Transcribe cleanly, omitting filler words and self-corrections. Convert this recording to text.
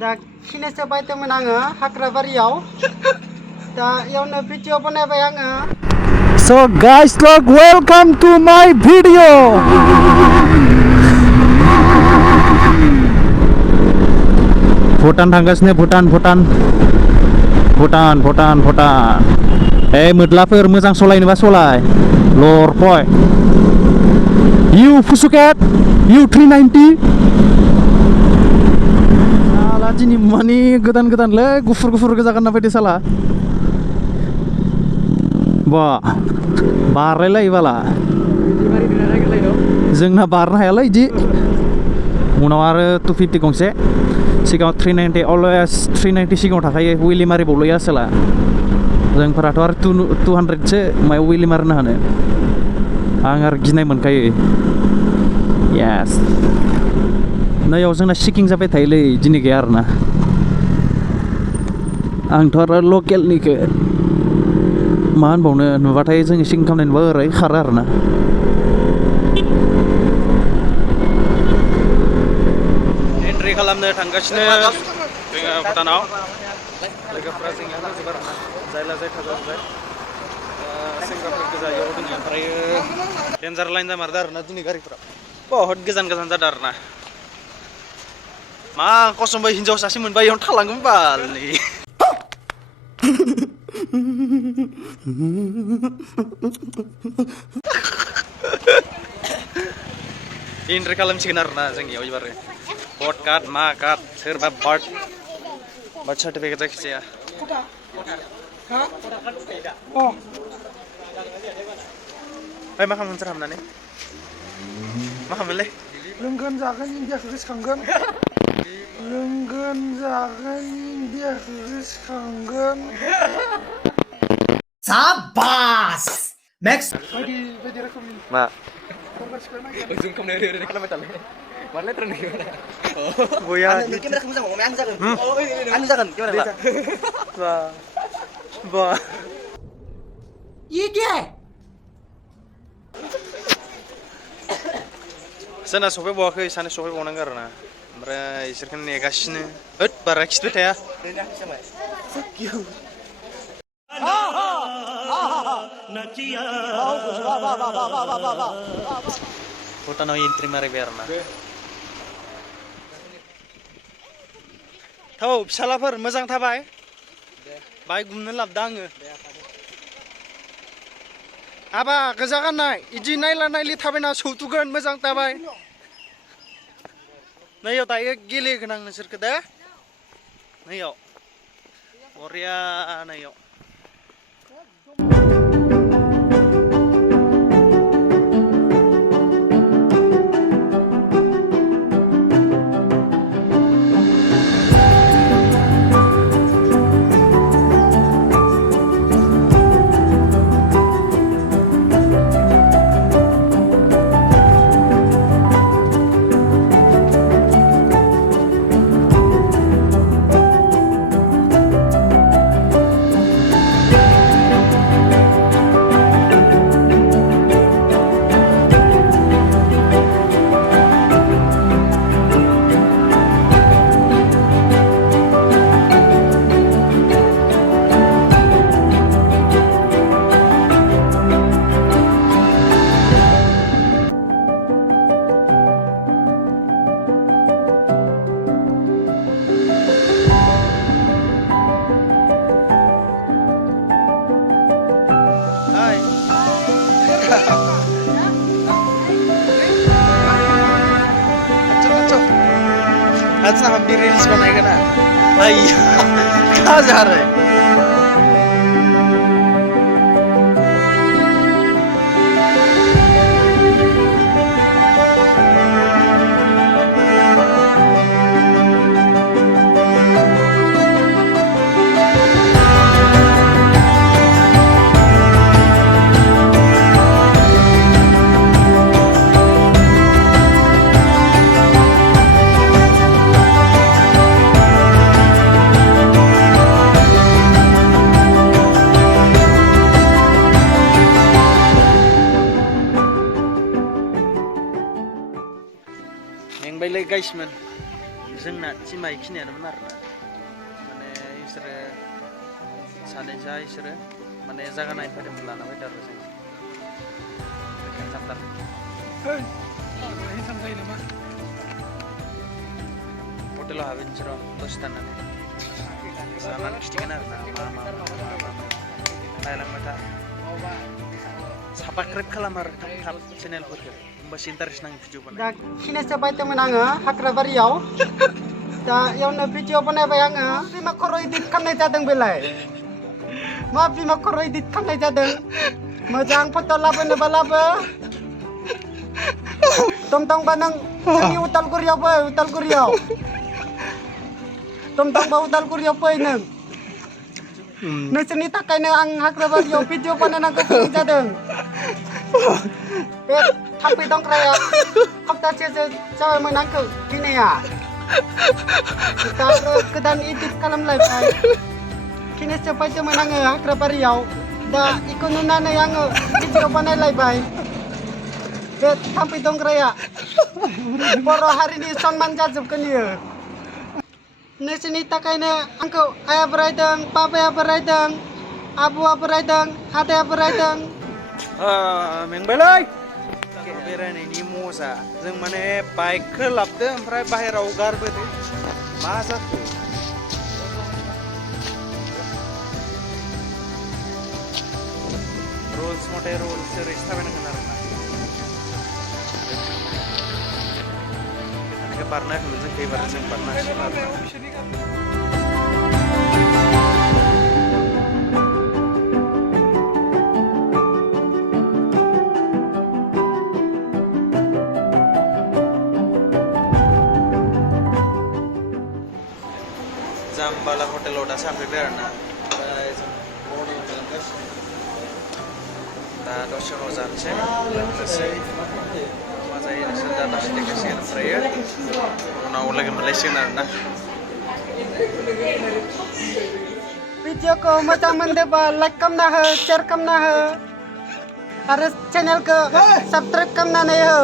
दा खिनोसो बायदोंमोन आङो हाग्राबारियाव दा इयावनो भिडिअ बनायबाय आङो So guys, look, welcome to my video. Bhutan थांगासिनो Bhutan. मोद्लाफोर मोजां सलायनोबा सलाय लरपय You Fusuket You 390 साला दिनै मानि गोदानलै गुफुर गोजा गानना फैदो साला बा बारलायलायो बाला जोंना बारनो हायालै इदि उनाव आरो 250 गंसे सिगाङाव 390 अलवेज 390 सिगाङाव थाखायो विलि मारिबावलायो आसोला जोंफोराथ' आरो 200सो मायाव विलि मारनो हानो आं आरो गिनाय मोनखायो येस नैयाव जोंना चिकिं जाबाय थायोलै दिनै गैया आरोना आंथ' आरो लकेलनिखो मा होनबावनो नुबाथाय जों चिकिं खालामनाय नुबा ओरै खारो आरोना एन्ट्रि खालामनो थांगासिनो जोङो भुटानाव लोगोफ्रा जोंनियावनो जोबोर आरोना जाय थाजाजोब्बाय सेंग्राफोर गोजायाव दङ ओमफ्रायो डेन्जार लाइन जामारदों आरोना दिनै गारिफोरा बहुद गोजान जादों आरोना मा कसमबै हिनजाव सासे मोनबा इयावनो थालांगोन बाल एन्ट्रि खालामसिगोन आरोना जोंनियाव एबार भट कार्ड मा कार्ड सोरबा बार्थ सार्टिफिकेट जायखिजाया मा खालामगोन नोंसोर हाबनानै मा खालामोनलै लोंगोन जागोन इन्डियाखौ गोसोखांगोन लोंगोन जागोन इन्डियाखौ गोसोखांगोन साबास नेक्स्ट बायदि रोखोमनि मा जों खालामनाय खालामबाय थाले मार लेथ्रा नुयो बया केमेराखौ मोजां मावो आं जागोन केमेराखौ बा ये क्या है जोंना सफैबावाखै सानै सफैबावनांगौ आरोना ओमफ्राय इसोरखौ नेगासिनो होद बारा खिथबाय थाया भुटानाव एन्ट्रि मारिबाय आरोना थौ फिसालाफोर मोजां थाबाय बाइक गुमनो लाबोदों आङो आबा गोजा गाननाय इदि नायलि थाबायना सौतुगोन मोजां थाबाय नैयाव दायो गेलेगोन आं नोंसोरखौ दे नैयाव बरिया नैयाव Aja hampir reels बनाएगा ना आइया कहाँ जा रहे हैं मेंबायलै गाइसमोन जोंना टिमा इखिनियानोमोन आरोना माने इसोरो सानैजा इसोरो माने जागा नायफैदोंमोन लाना फैदों आरो जों खाथार हटेलाव हाबहैनोसै र' दसे थानानै जानानै खिथिगोन आरोना मा नायलांबाय था साबस्क्राइब खालाम आरो थाब चेनेलफोरखौ होमबासो इन्टारेस्ट नाङो भिडिअ दा बानायनो खिनायसो बायदोंमोन आङो हाग्राबारियाव दा इयावनो भिडिअ बानायबाय आङो बिमा खर' इदिट खालामनाय जादों बेलाय मा बिमा खर' इदिट खालामनाय जादों मोजां फट' लाबोनोबा लाबो टमटमबा नों जोंनि उदालगुरियाव फै उदालगुरियाव टमटमबा उदालगुरियाव फै नों नोंसोरनि थाखायनो आं हाग्राबारियाव भिडिअ बानायनांगौ गोनां जादों बे थाम्फै दंग्राया हप्तासेसो जाबायमोन आंखौ फैनाया दा गोदान इदिट खालामलायबाय खिनोसो फैदोंमोन आङो हाग्राबारियाव दा इखौ नुनानै आङो भिडिअ बानायलायबाय बे थाम्फै दंग्राया बर' हारिनि सनमान जाजोबगोन इयो नोंसोरनि थाखायनो आंखौ आइया बोरायदों बाबाया बोरायदों आबौआ बोरायदों आदाया बोरायदों मेंबायलै बेरायनायनि मजा जों माने बाइकखौ लाबोदो ओमफ्राय बाहेराव गारबोदो मा जाखो रुल्स मथे रुल्स ओरैसो थाबायनांगोन आरोना बारनायखौनो जों एबार जों बारनांसिगोन आरोना जाम्बाला हटेलाव दा साफैबाय आरोना ओमफ्राय जों अर्डार खालामगासिनो दा दसे उनाव जानोसै लोंनोसै मा जायो नोंसोर दा दसे देखायसिगोन ओमफ्रायो उनाव लोगो मोनलायसिगोन आरोना भिडिअखौ मोजां मोनदोंबा लाइक खालामना हो शेयार खालामना हो आरो चेनेलखौ साबस्क्राइब खालामनानै हो